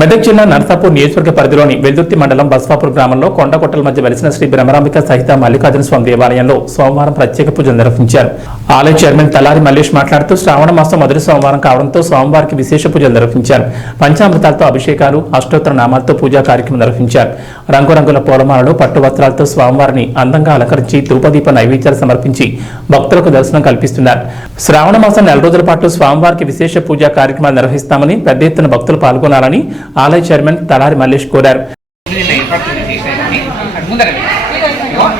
మెదక్ జిల్లా నర్సాపూర్ నియోజకవర్గ పరిధిలోని వెల్దుర్తి మండలం బస్వాపూర్ గ్రామంలో కొండకొట్టల మధ్య వెలిసిన శ్రీ బ్రహ్మరాంబిక సహిత మల్లికార్జున స్వామి దేవాలయంలో సోమవారం ప్రత్యేక పూజలు నిర్వహించారు. ఆలయ చైర్మన్ తలారి మల్లేష్ మాట్లాడుతూ శ్రావణ మాసం మొదటి సోమవారం కావడంతో స్వామివారికి విశేష పూజలు నిర్వహించారు. పంచామృతాలతో అభిషేకాలు, అష్టోత్తర నామాలతో పూజా కార్యక్రమం నిర్వహించారు. రంగురంగుల పూలమాలలు, పట్టు వస్త్రాలతో స్వామివారిని అందంగా అలంకరించి ధూపదీప నైవేద్యాలు సమర్పించి భక్తులకు దర్శనం కల్పిస్తున్నారు. శ్రావణ మాసం 4 రోజుల పాటు స్వామివారికి విశేష పూజా కార్యక్రమాలు నిర్వహిస్తామని, పెద్ద ఎత్తున భక్తులు పాల్గొనాలని ఆలయ చైర్మన్ తలారి మల్లేష్ కోరారు.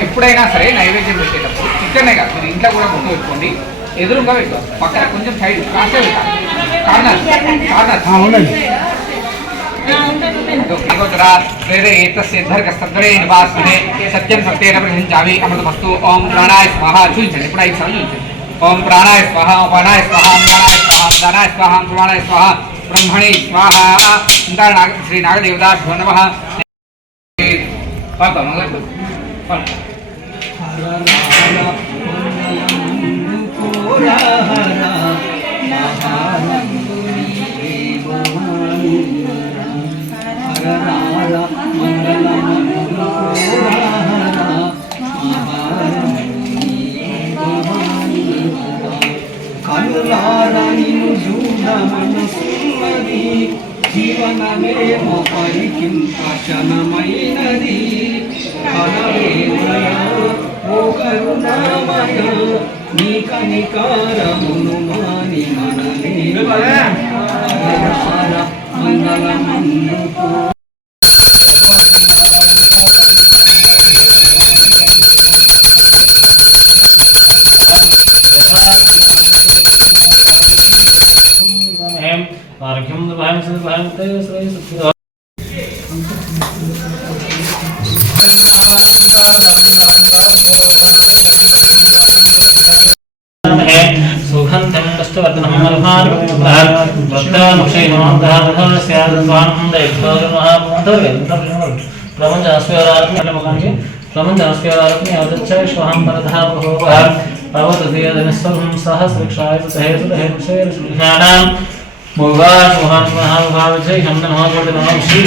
ఎప్పుడైనా సరే నైవేద్యం పెట్టేటప్పుడు ఇక్కడనే కాదు, మీరు ఇంట్లో కూడా గుర్తు పెట్టుకోండి. ఎదురుగా పెట్టుకోవాలి, పక్కన కొంచెం సైడ్ కాసే సత్యం సత్యేన ప్రహించామి అమృతమస్తు. ఓం ప్రాణాయ స్వాహ చూపించండి. ఇప్పుడు 5 సార్లు చూపించండి. ఓం ప్రాణాయ స్వాహ, ప్రాణాయ స్వాహ, ప్రాణాయ స్వాహ, ప్రాణాయ స్వాహ, ప్రాణాయ స్వాహ, బ్రహ్మణి స్వాహ. శ్రీ నాగదేవతాభ్యో నమః. జీవనమే పరికింపశనమైనది కలవేమయ ఓ కరుణామయ నీ కనికారమును మాని మనలే మంగళమందుకో. आर्घ्यं दुर्भायं सुभायन्ते श्री सुखिरो सुगन्धं दष्टवर्धनं मल्हारं वृद्धानुक्षेमं स्याद्वान् दैत्योर्महापुण्डवेन्द्रप्रपञ्चास्वरात्मकमकांक्षे प्रपञ्चास्वरात्मे अवदच्चय श्वहं परधा भोवः भवतुदयदनिस्वं सहस्रक्षाय सुहेतुषेर्षुषाणां मुगास महान महाभाव जय हम नमः बोलते नमः श्री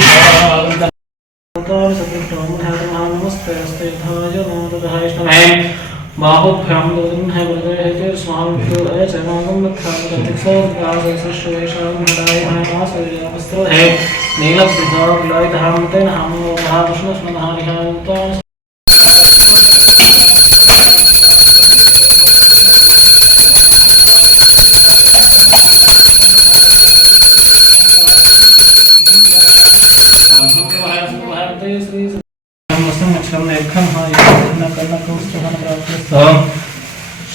भगवान नमस्ते नमस्ते धाय नमः बाहुभ्याम दोन है बोलते हैं कि स्वामी को है चरणागम खान का दिक्सो गाज सृष्टिशान हटाए नमः सूर्य वस्त्र है नीलम विभाग लय धामते नाम महाविष्णु स्मरणहारिहांतो.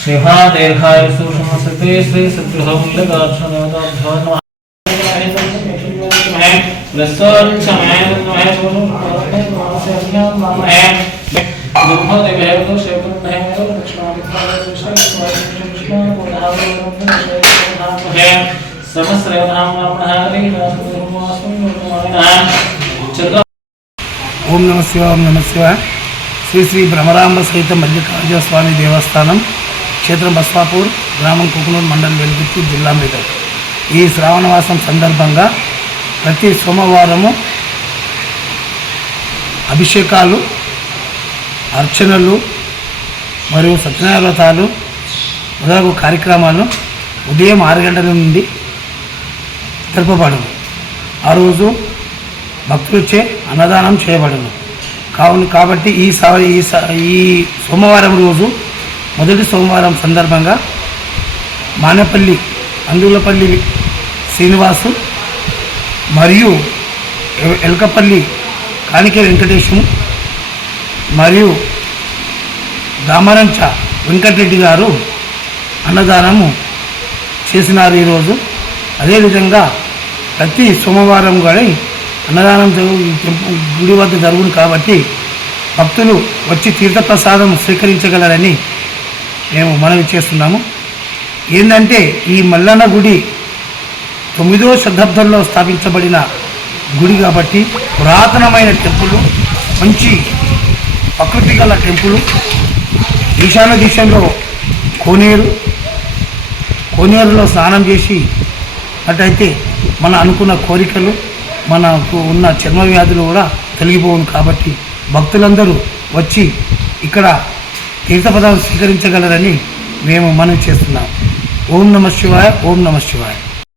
शिवा दीर्घाय सुषमसते श्री सद्गृहमुल्लगाक्षणोदाभ्यो नमः. ఓం నమ శివాయ, ఓం నమ శివాయ. శ్రీ శ్రీ బ్రహ్మరాంబ సహిత మల్లికార్జున స్వామి దేవస్థానం, క్షేత్రం బస్వాపూర్, గ్రామం కుకునూరు, మండలం వెల్దుర్తి, జిల్లా మెదక్. ఈ శ్రావణమాసం సందర్భంగా ప్రతి సోమవారము అభిషేకాలు, అర్చనలు మరియు సత్యనారాయణ వ్రతాలు మొదలగు కార్యక్రమాలు ఉదయం 6 గంటల నుండి జరపబడును. ఆ రోజు భక్తులచే అన్నదానం చేయబడును. కాబట్టి ఈ సోమవారం రోజు, మొదటి సోమవారం సందర్భంగా మానేపల్లి అందులపల్లి శ్రీనివాసు మరియు ఎల్కపల్లి కానికే వెంకటేశం మరియు దామరంచ వెంకటరెడ్డి గారు అన్నదానము చేసినారు ఈరోజు. అదేవిధంగా ప్రతి సోమవారం కానీ అన్నదానం గుడి వద్ద జరుగును కాబట్టి భక్తులు వచ్చి తీర్థప్రసాదం స్వీకరించగలరని మేము మనవి చేస్తున్నాము. ఏంటంటే ఈ మల్లన్న గుడి 9వ శతాబ్దంలో స్థాపించబడిన గుడి కాబట్టి పురాతనమైన టెంపుల్, మంచి ప్రకృతి గల టెంపుల్. ఈశాన్య దిశలో కోనేరులో స్నానం చేసి అటైతే మన అనుకున్న కోరికలు మనకు ఉన్న చర్మ వ్యాధులు కూడా తొలగిపోవును. కాబట్టి భక్తులందరూ వచ్చి ఇక్కడ తీర్థపదాలు స్వీకరించగలరని మేము మనవి చేస్తున్నాం. ఓం నమః శివాయ, ఓం నమః శివాయ.